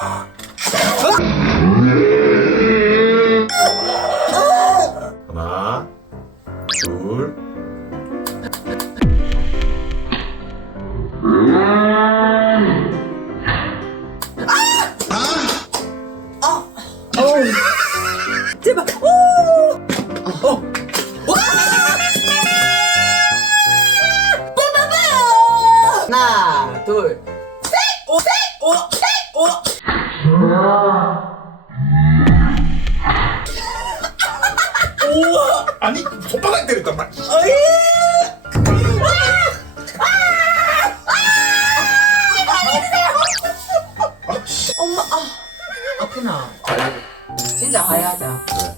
하나, 둘. 어, 하나, 둘, 셋! 오, 셋! 오! 우와! 아니 손바닥 때렸단 말. 어이! 엄마, 아. 아프나? 진짜 화해하자.